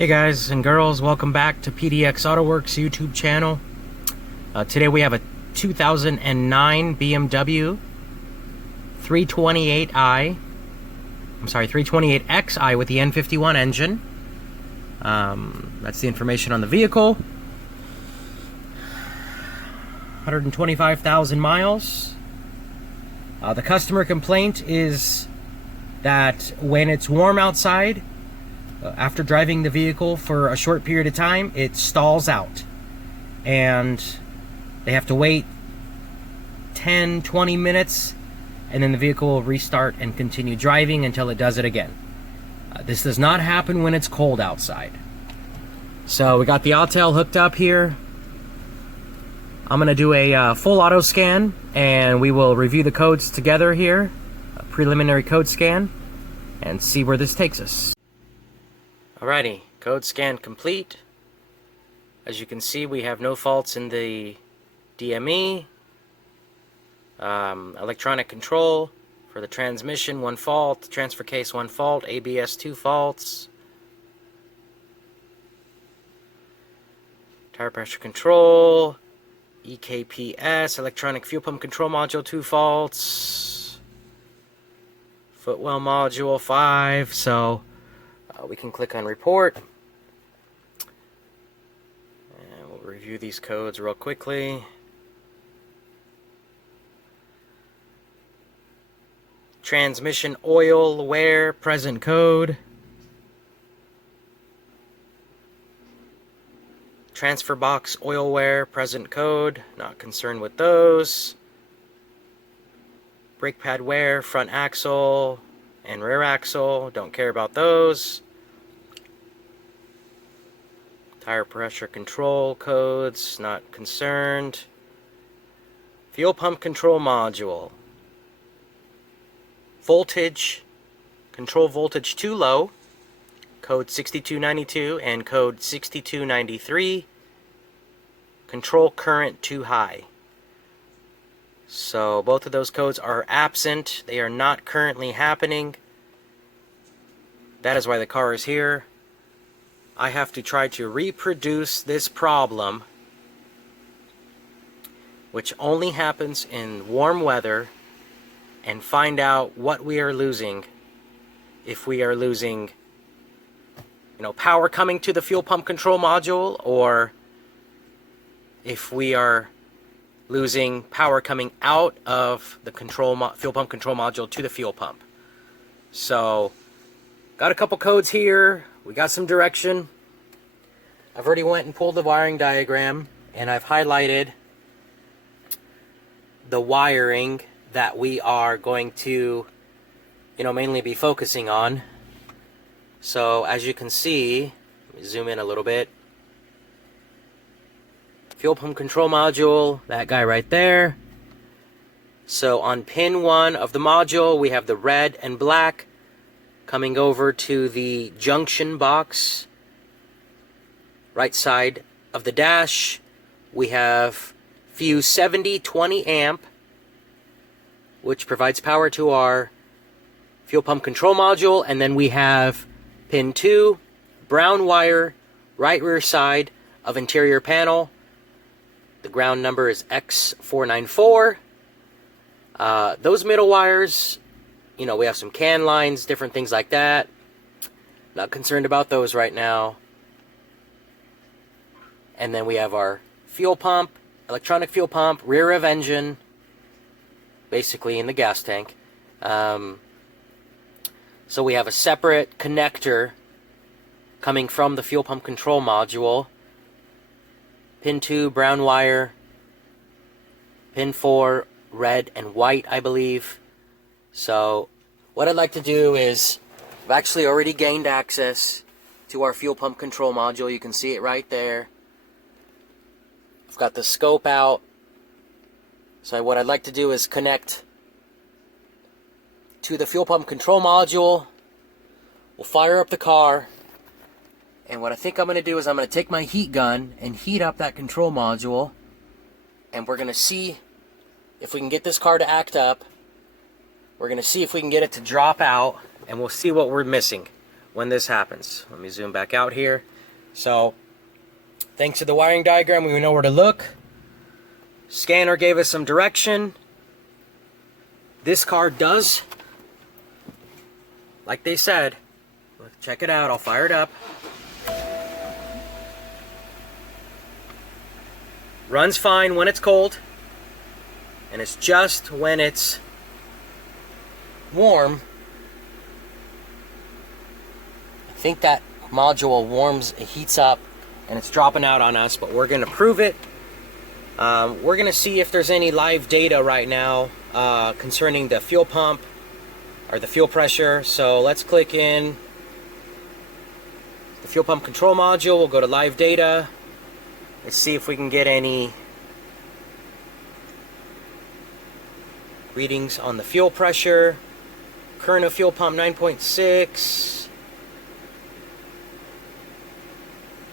Hey guys and girls, welcome back to PDX AutoWorks YouTube channel. Today we have a 2009 BMW 328i. I'm sorry, 328xi with the N51 engine. That's the information on the vehicle. 125,000 miles. The customer complaint is that when it's warm outside, after driving the vehicle for a short period of time, it stalls out. And they have to wait 10-20 minutes, and then the vehicle will restart and continue driving until it does it again. This does not happen when it's cold outside. So we got the Autel hooked up here. I'm going to do a full auto scan, and we will review the codes together here, a preliminary code scan, and see where this takes us. Alrighty, code scan complete. As you can see, we have no faults in the DME. Electronic control for the transmission, 1 fault. Transfer case, 1 fault. ABS, 2 faults. Tire pressure control. EKPS, electronic fuel pump control module, 2 faults. Footwell module, 5. So we can click on report. And we'll review these codes real quickly. Transmission oil wear, present code. Transfer box oil wear, present code. Not concerned with those. Brake pad wear, front axle and rear axle. Don't care about those. Tire pressure control codes, not concerned. Fuel pump control module. Voltage, control voltage too low, code 6292 and code 6293. Control current too high. So both of those codes are absent. They are not currently happening. That is why the car is here. I have to try to reproduce this problem, which only happens in warm weather, and find out what we are losing. If we are losing, power coming to the fuel pump control module, or if we are losing power coming out of the fuel pump control module to the fuel pump. So, got a couple codes here. We got some direction. I've already went and pulled the wiring diagram, and I've highlighted the wiring that we are going to, mainly be focusing on. So as you can see, let me zoom in a little bit. Fuel pump control module, that guy right there. So on pin 1 of the module, we have the red and black coming over to the junction box. Right side of the dash, we have fuse 7020 amp, which provides power to our fuel pump control module. And then we have pin 2, brown wire, right rear side of interior panel. The ground number is X494. Those middle wires, we have some CAN lines, different things like that. Not concerned about those right now. And then we have our fuel pump, electronic fuel pump, rear of engine, basically in the gas tank. So we have a separate connector coming from the fuel pump control module. Pin 2, brown wire. Pin 4, red and white, I believe. So what I'd like to do is, I've actually already gained access to our fuel pump control module. You can see it right there. I've got the scope out. So what I'd like to do is connect to the fuel pump control module. We'll fire up the car. And what I think I'm going to do is I'm going to take my heat gun and heat up that control module. And we're going to see if we can get this car to act up. We're going to see if we can get it to drop out. And we'll see what we're missing. when this happens. Let me zoom back out here. So, thanks to the wiring diagram, we know where to look. Scanner gave us some direction. This car does, like they said, check it out, I'll fire it up. Runs fine when it's cold, and it's just when it's warm. I think that module heats up, and it's dropping out on us, but we're going to prove it. We're going to see if there's any live data right now concerning the fuel pump or the fuel pressure. So let's click in the fuel pump control module. We'll go to live data. Let's see if we can get any readings on the fuel pressure. Current of fuel pump 9.6.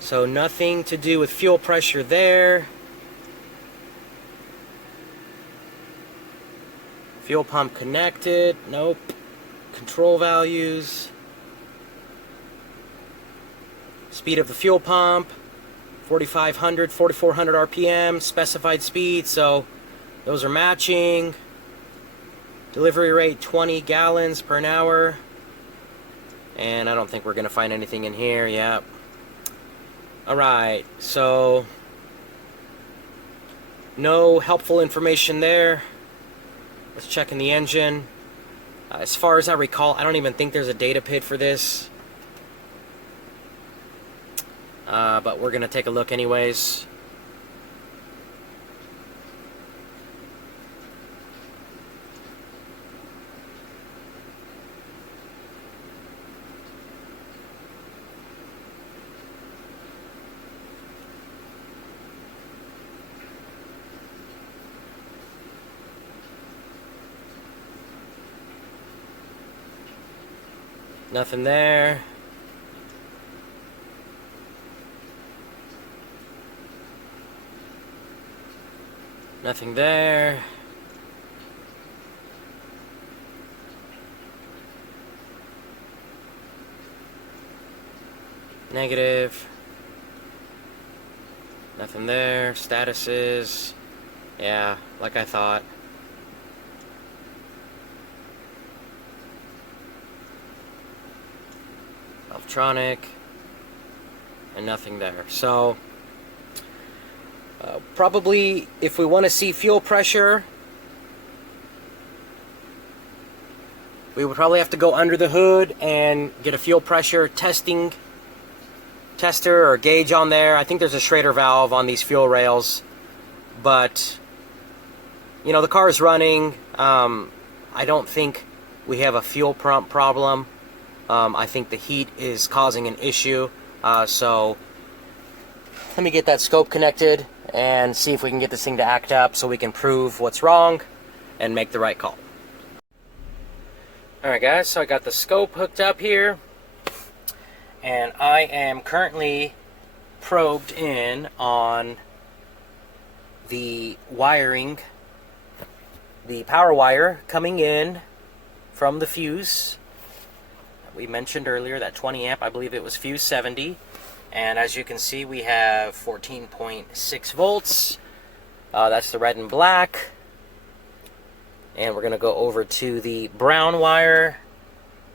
So nothing to do with fuel pressure there. Fuel pump connected. Nope. Control values. Speed of the fuel pump. 4,500, 4,400 RPM, specified speed, so those are matching. Delivery rate 20 gallons per hour. And I don't think we're going to find anything in here. Yep. Alright, so no helpful information there. Let's check in the engine. As far as I recall, I don't even think there's a data PID for this. But we're going to take a look anyways. Nothing there. Nothing there. Negative. Nothing there. Statuses. Yeah, like I thought. Electronic. And nothing there. So probably if we want to see fuel pressure, we would probably have to go under the hood and get a fuel pressure tester or gauge on there. I think there's a Schrader valve on these fuel rails, but you know, the car is running. I don't think we have a fuel pump problem. I think the heat is causing an issue. So let me get that scope connected and see if we can get this thing to act up so we can prove what's wrong and make the right call. Alright guys, so I got the scope hooked up here, and I am currently probed in on the wiring, the power wire coming in from the fuse that we mentioned earlier, that 20 amp, I believe it was fuse 70. And as you can see, we have 14.6 volts. That's the red and black. And we're going to go over to the brown wire.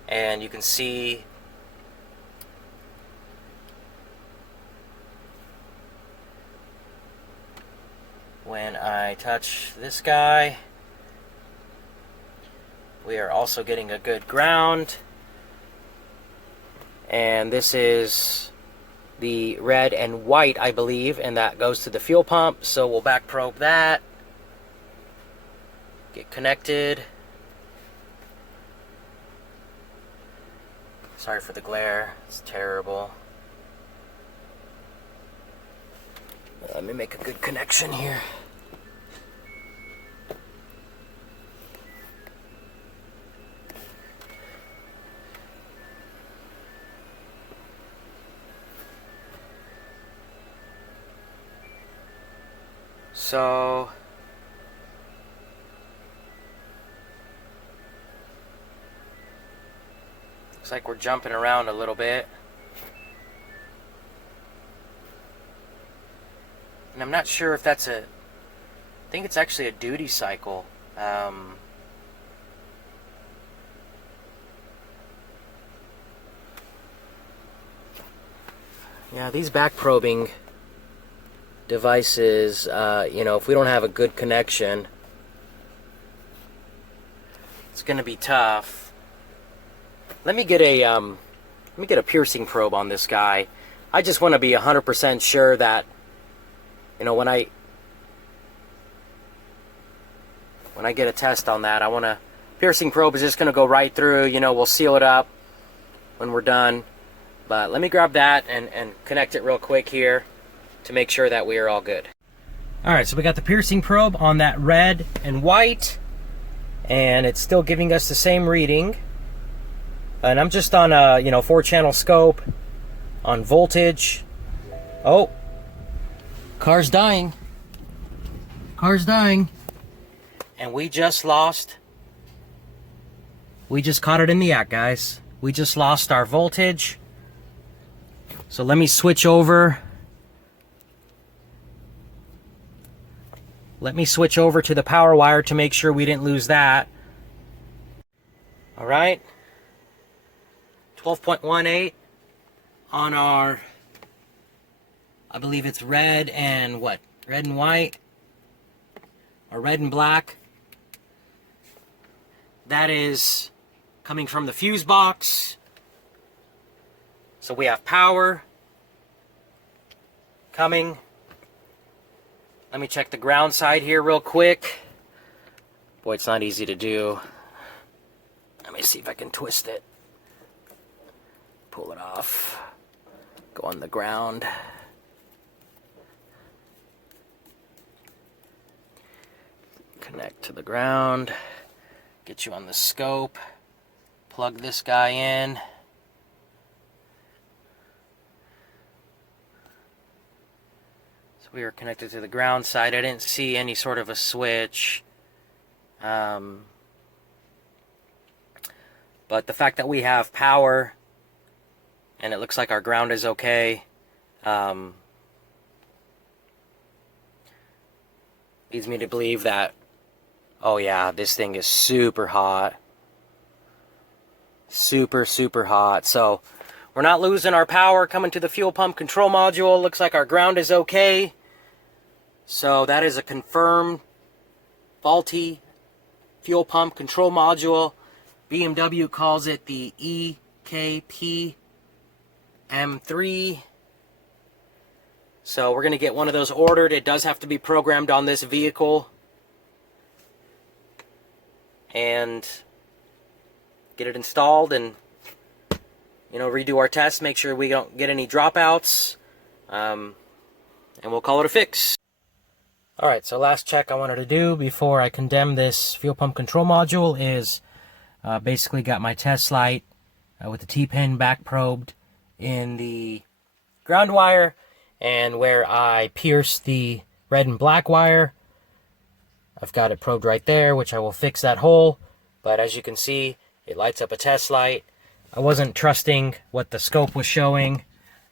And you can see when I touch this guy, we are also getting a good ground. And this is the red and white, I believe, and that goes to the fuel pump. So we'll back probe that, get connected. Sorry for the glare, it's terrible. Let me make a good connection here. So Looks like we're jumping around a little bit. And I'm not sure if that's I think it's actually a duty cycle. Yeah, these back probing devices, you know, if we don't have a good connection, it's going to be tough. Let me get a piercing probe on this guy. I just want to be 100% sure that, you know, when I get a test on that, I want to, piercing probe is just going to go right through, you know, we'll seal it up when we're done. But let me grab that and connect it real quick here to make sure that we are all good. Alright, so we got the piercing probe on that red and white, and it's still giving us the same reading. And I'm just on a, you know, 4-channel scope on voltage. Oh, car's dying. Car's dying. And we just caught it in the act, guys. We just lost our voltage. So let me switch over. Let me switch over to the power wire to make sure we didn't lose that. All right. 12.18 on our, I believe it's red and what? Red and white? Or red and black. That is coming from the fuse box. So we have power coming. Let me check the ground side here real quick. Boy, it's not easy to do. Let me see if I can twist it. Pull it off. Go on the ground. Connect to the ground. Get you on the scope. Plug this guy in. So we are connected to the ground side. I didn't see any sort of a switch. But the fact that we have power and it looks like our ground is okay, leads me to believe that, oh yeah, this thing is super hot. Super, super hot. So we're not losing our power coming to the fuel pump control module. Looks like our ground is okay. So that is a confirmed faulty fuel pump control module. BMW calls it the EKP M3. So we're going to get one of those ordered. It does have to be programmed on this vehicle. And get it installed and, you know, redo our tests, make sure we don't get any dropouts, and we'll call it a fix. Alright, so last check I wanted to do before I condemn this fuel pump control module is basically got my test light with the T-pin back probed in the ground wire, and where I pierced the red and black wire, I've got it probed right there, which I will fix that hole. But as you can see, it lights up a test light. I wasn't trusting what the scope was showing,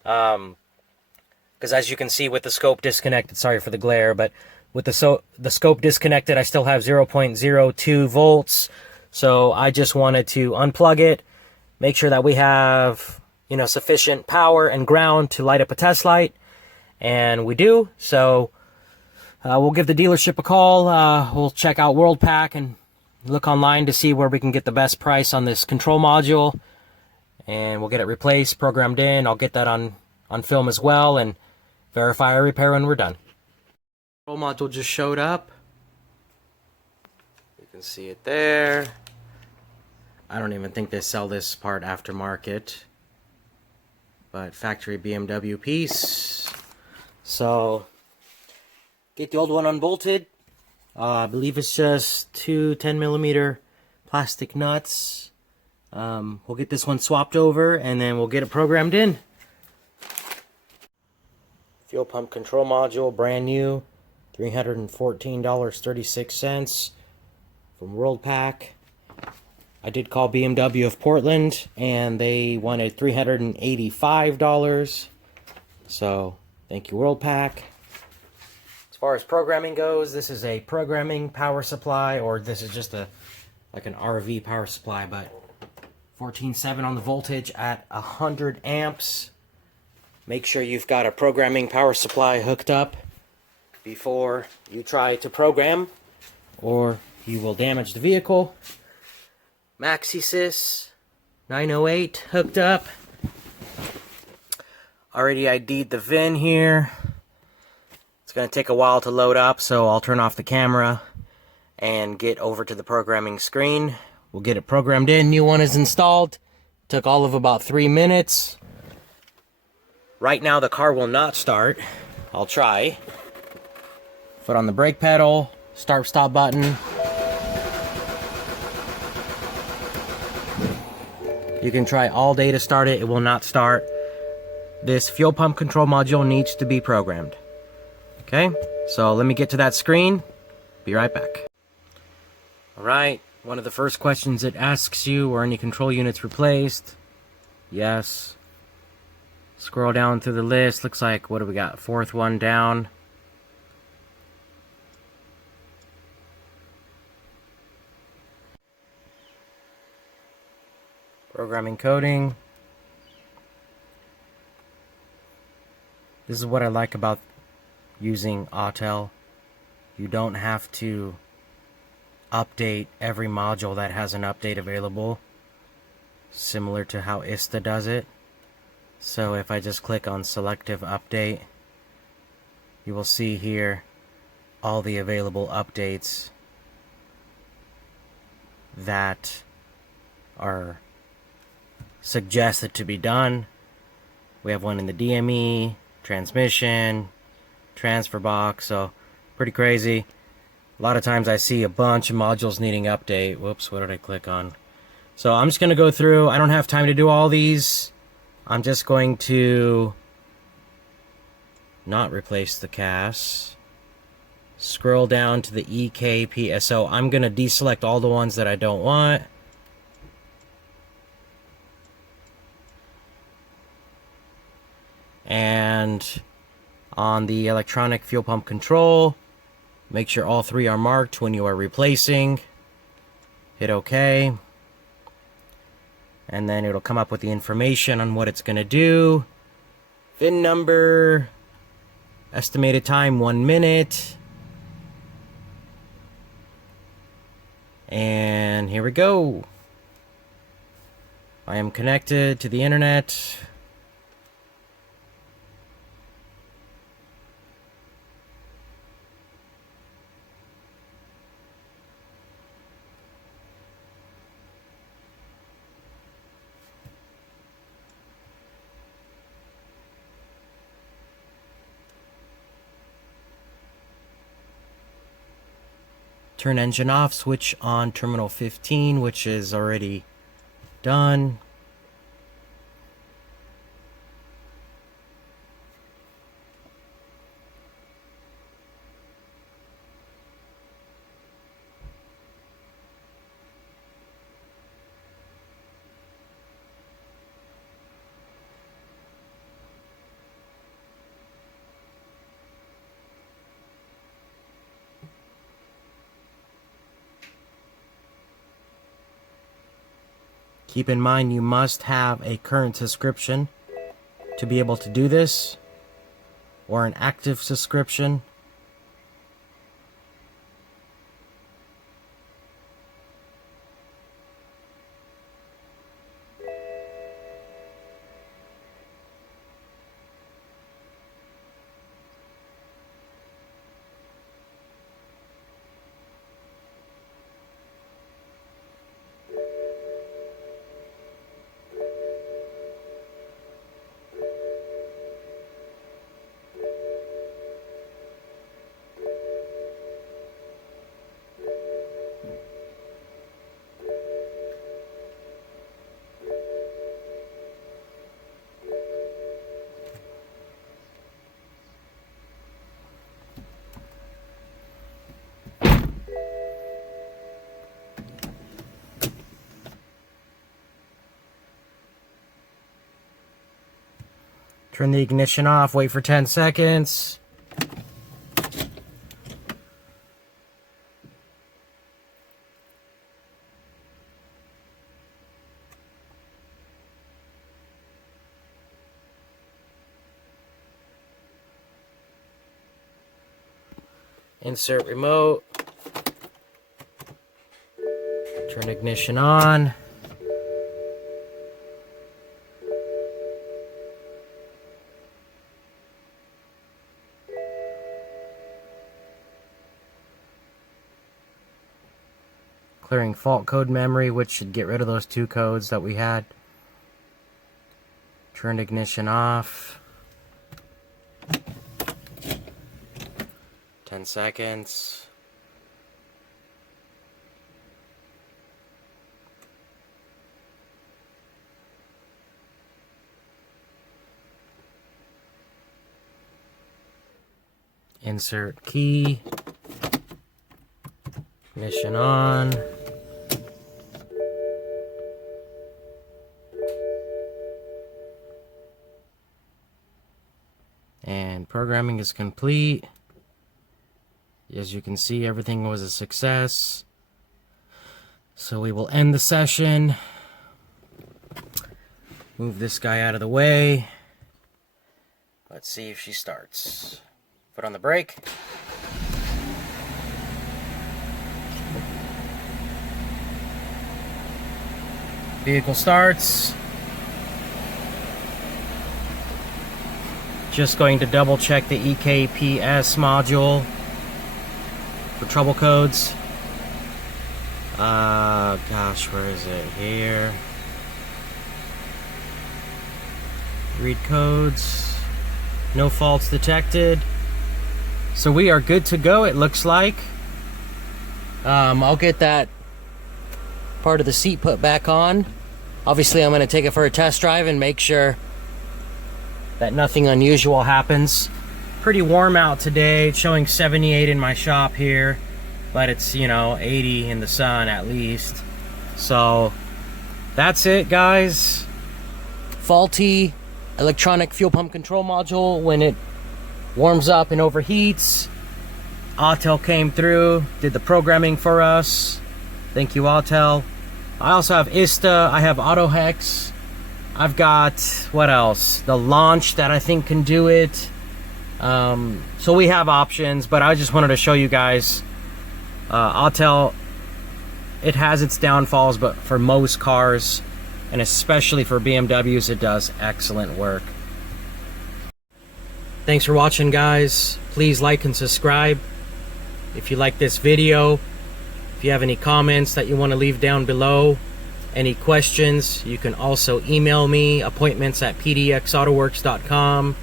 because as you can see with the scope disconnected, sorry for the glare, but with the scope disconnected, I still have 0.02 volts. So I just wanted to unplug it, make sure that we have, you know, sufficient power and ground to light up a test light, and we do. So we'll give the dealership a call. We'll check out WorldPack and look online to see where we can get the best price on this control module, and we'll get it replaced, programmed in. I'll get that on film as well and verify our repair when we're done. Control module just showed up. You can see it there. I don't even think they sell this part aftermarket, but factory BMW piece. So get the old one unbolted. I believe it's just two 10mm plastic nuts. We'll get this one swapped over and then we'll get it programmed in. Fuel pump control module, brand new, $314.36 from WorldPack. I did call BMW of Portland, and they wanted $385. So, thank you, Worldpac. As far as programming goes, this is a programming power supply, or this is just like an RV power supply, but 14.7 on the voltage at 100 amps. Make sure you've got a programming power supply hooked up before you try to program, or you will damage the vehicle. MaxiSys 908 hooked up. Already ID'd the VIN here. It's going to take a while to load up, so I'll turn off the camera and get over to the programming screen. We'll get it programmed in. New one is installed. Took all of about 3 minutes. Right now the car will not start. I'll try. Foot on the brake pedal, start stop button. You can try all day to start it, it will not start. This fuel pump control module needs to be programmed. Okay, so let me get to that screen. Be right back. Alright, one of the first questions it asks you, were any control units replaced? Yes. Scroll down through the list, looks like, what do we got? Fourth one down. Programming coding. This is what I like about using Autel. You don't have to update every module that has an update available, similar to how ISTA does it. So if I just click on selective update, you will see here all the available updates that are suggested to be done. We have one in the DME, transmission, transfer box, so pretty crazy. A lot of times I see a bunch of modules needing update. Whoops, what did I click on? So I'm just going to go through. I don't have time to do all these. I'm just going to not replace the CAS. Scroll down to the EKP. So I'm going to deselect all the ones that I don't want. And on the electronic fuel pump control, make sure all three are marked when you are replacing. Hit OK. And then it'll come up with the information on what it's going to do. VIN number. Estimated time 1 minute. And here we go. I am connected to the internet. Turn engine off, switch on terminal 15, which is already done. Keep in mind you must have a current subscription to be able to do this, or an active subscription. Turn the ignition off, wait for 10 seconds. Insert remote. Turn ignition on. Clearing fault code memory, which should get rid of those 2 codes that we had. Turn ignition off. 10 seconds. Insert key. Ignition on. And programming is complete. As you can see, everything was a success. So we will end the session. Move this guy out of the way. Let's see if she starts. Foot on the brake. Vehicle starts. Just going to double check the EKPS module for trouble codes. Gosh, where is it? Here. Read codes. No faults detected. So we are good to go, it looks like. I'll get that part of the seat put back on. Obviously, I'm going to take it for a test drive and make sure that nothing unusual happens. Pretty warm out today. It's showing 78 in my shop here, but it's, you know, 80 in the sun at least. So that's it, guys. Faulty electronic fuel pump control module. When it warms up and overheats, Autel came through, did the programming for us. Thank you, Autel. I also have ISTA, I have AutoHex. I've got, what else? The Launch that I think can do it. So we have options, but I just wanted to show you guys. Autel, it has its downfalls, but for most cars, and especially for BMWs, it does excellent work. Thanks for watching, guys. Please like and subscribe if you like this video. If you have any comments that you want to leave down below, any questions, you can also email me, appointments@pdxautoworks.com.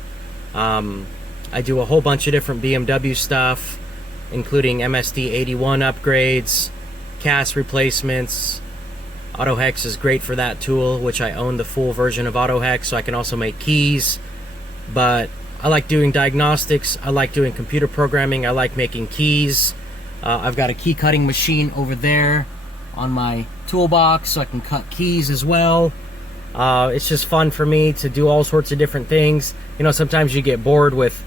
I do a whole bunch of different BMW stuff, including MSD 81 upgrades, cast replacements. AutoHex is great for that tool, which I own the full version of AutoHex, so I can also make keys. But I like doing diagnostics, I like doing computer programming, I like making keys. I've got a key cutting machine over there on my toolbox, so I can cut keys as well. It's just fun for me to do all sorts of different things. You know, sometimes you get bored with,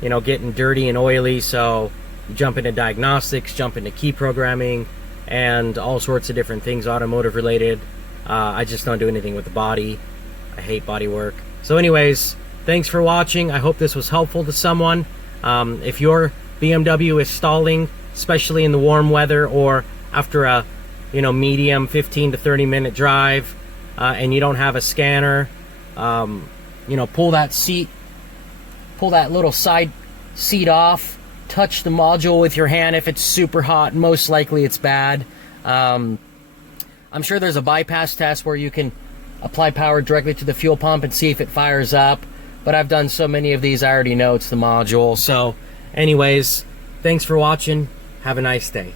you know, getting dirty and oily, so you jump into diagnostics, jump into key programming, and all sorts of different things automotive related. I just don't do anything with the body. I hate body work. So anyways, thanks for watching. I hope this was helpful to someone. If your BMW is stalling, especially in the warm weather or after a, you know, medium 15 to 30 minute drive, and you don't have a scanner, you know, pull that little side seat off, touch the module with your hand. If it's super hot, most likely it's bad. I'm sure there's a bypass test where you can apply power directly to the fuel pump and see if it fires up, but I've done so many of these, I already know it's the module. So anyways, thanks for watching. Have a nice day.